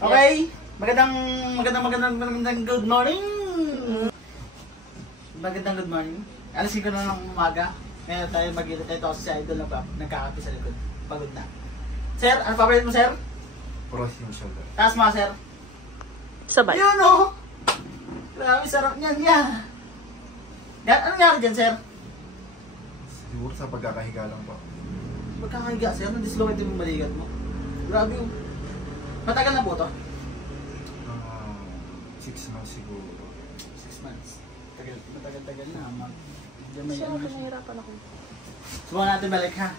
Okay? Magandang good morning! Magandang good morning. Alisin ko na ng umaga. Ngayon tayo mag-ilit. Ito kasi si Idol na nagkakapi sa likod. Pagod na. Sir, ano papalit mo, sir? Frozen shoulder. Taas mo, sir. Sabay. Yun, oh! Grabe, sarap niyan, yan. Ano nangyari dyan, sir? Siguro sa pagkakahiga lang po. Magkakahiga, sir. Nadislocate yung balikat mo. Grabe, oh. Matagal na po ito? 6 months siguro. 6 months. Matagal na. Siya ako nahirapan ako. Subukan natin balik, ha?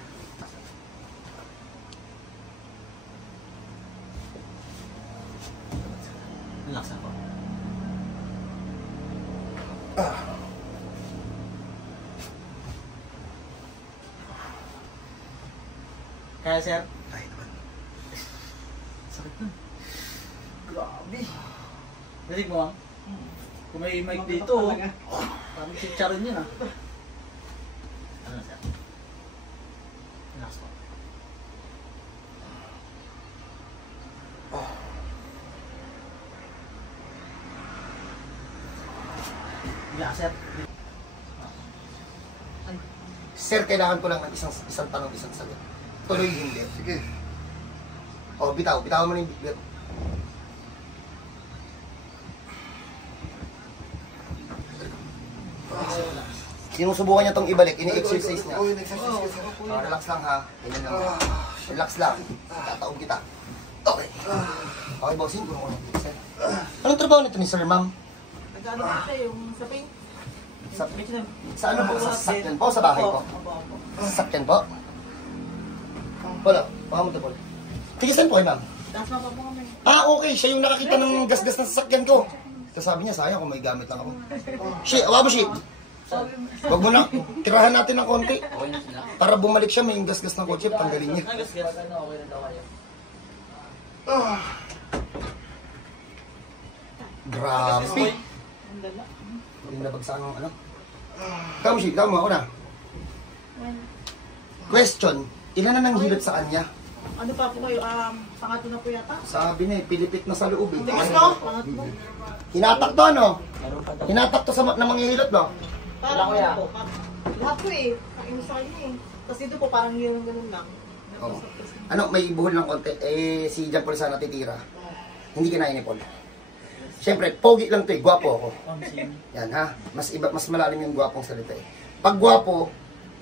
Relax ako. Kaya, sir? Ay naman. Sakit na. Grabe. Narinig mo, ah? Kung may mic dito, parang chicharon yun, ah. Ano na, sir? Relax po. Relax, sir. Sir, kailangan ko lang ng isang tanong, isang sagot. Tuloy hindi. Sige. O, bitaw mo na yung biglet. Sinusubukan niya itong ibalik, ini-exercise niya. Oo, in-exercise ka, sir. Relax lang ha. Ganyan lang. Relax lang. Tataog kita. Okay. Okay, bossing. Anong trabaho nito ni sir, ma'am? Nag-ano ko siya yung sa paint. Sa ano po? Sa sasakyan po? Sa bahay po? Sa sasakyan po? Wala. Baka mo ito po. Tigisan po kayo, ma'am. Dasma pa po kami. Ah, okay. Siya yung nakakita ng gas-gas ng sasakyan ko. Tapos sabi niya, sayang kung may gamit lang ako. Shit, awa mo, shit. Huwag mo na. Tirahan natin ng konti. Para bumalik siya, may gas-gas ng kotse, tanggalin niya. Gas-gas. Okay na daw kayo. Grabe. Hindi nabagsakan ng ano. Ikaw, shit. Ikaw mo, ako na. Question. Ilan na nang hilot sa kanya? Ano pa po kayo? Pangatlo na po yata? Sabi na eh, pilipit na sa loob eh. Tigas no? Pangatlo. Hinatak to, ano? Hinatak to sa na manghihilot, no? Parang ano po. Lahat po eh. Kain sa kanya eh. Tapos dito po parang yung ganun lang. Oh. Ano, may buhol ng konti. Eh, si John Paul sana titira. Hindi kinain ni Paul. Siyempre, pogi lang to eh. Gwapo ako. Yan ha. Mas malalim yung gwapong salita eh. Pag gwapo,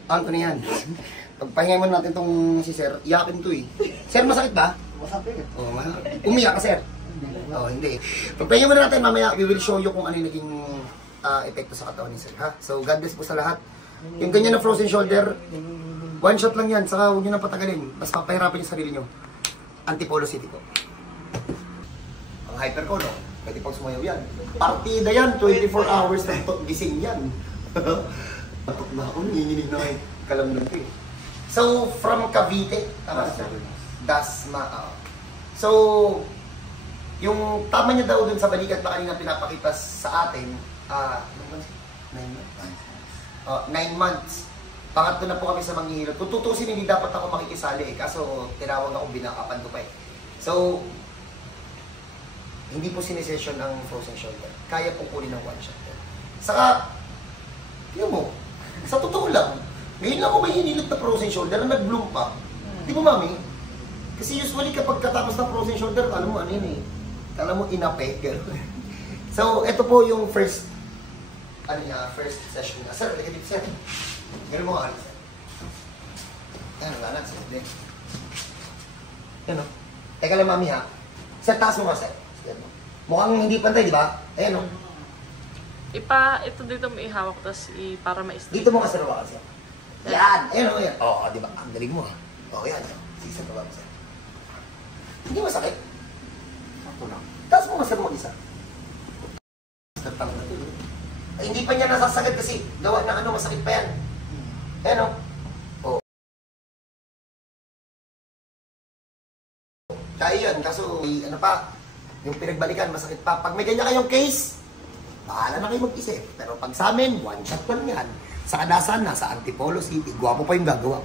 ano na yan. Pagpahingay mo natin tong si Sir, iyakin to eh. Sir, masakit ba? Masakit. Oo, umiyak ka, Sir. Oo, hindi. Pagpahingay mo natin mamaya, we will show you kung ano yung naging epekto sa katawan ni Sir, ha? So, God bless po sa lahat. Yung ganyan na frozen shoulder, one shot lang yan, saka huwag nyo nang patagalin. Mas papahirapan yung sarili nyo. Antipolo City po. Ang hyper ko, no? Pwede pang sumayaw yan. Partida yan, 24 hours na gising yan. Batok na ako, nanginginig na kayo. Kalamnan ko eh. So, from Cavite, tama na sir? Dasma. So, yung tama niya daw dun sa balikat na kanina pinapakita sa atin, 9 months. Pangatlo na po kami sa manghihilot. Kung tutusin, hindi dapat ako makikisali eh. Kaso, tinawag ako, binakapan ko pa eh. So, hindi po sinisession ng frozen shoulder. Kaya pong kunin ng one shot. Saka, yun mo, sa totoo lang, ngayon lang ako may hinilot na frozen shoulder na nag-bloom pa. Di ba, mami? Kasi usually kapag katapos ng frozen shoulder, alam mo ano yun eh. Alam mo, inape. So, ito po yung first session na. Sir, like dito, sir. Gano'n mo ka, sir. Ayan, wala na, sir. Ayan o. Teka lang, mami ha. Sir, taas mo ka, sir. Mukhang hindi pantay, di ba? Ayan o. Ito dito mo ihawak, tapos para ma-straight. Dito mo ka, sir, waka, sir. Yan! Ayan o, ayan. Oo, di ba? Ang galing mo ha. Oo, yan. Sige, sir, baba mo, sir. Hindi masakit. Sakto lang. Taas mo nga, sir, mag-isa. Ay, hindi pa niya nasasakit kasi gawa na ano, masakit pa yan. Ayan o. Oo. Kaya yun, kaso ano pa, yung pinagbalikan, masakit pa. Pag may ganyan kayong case, bahala na kayo mag-isip. Pero pag sa amin, one shot lang yan. Sa kadasan, nasa Antipolo City. Gwapo pa yung gagawa.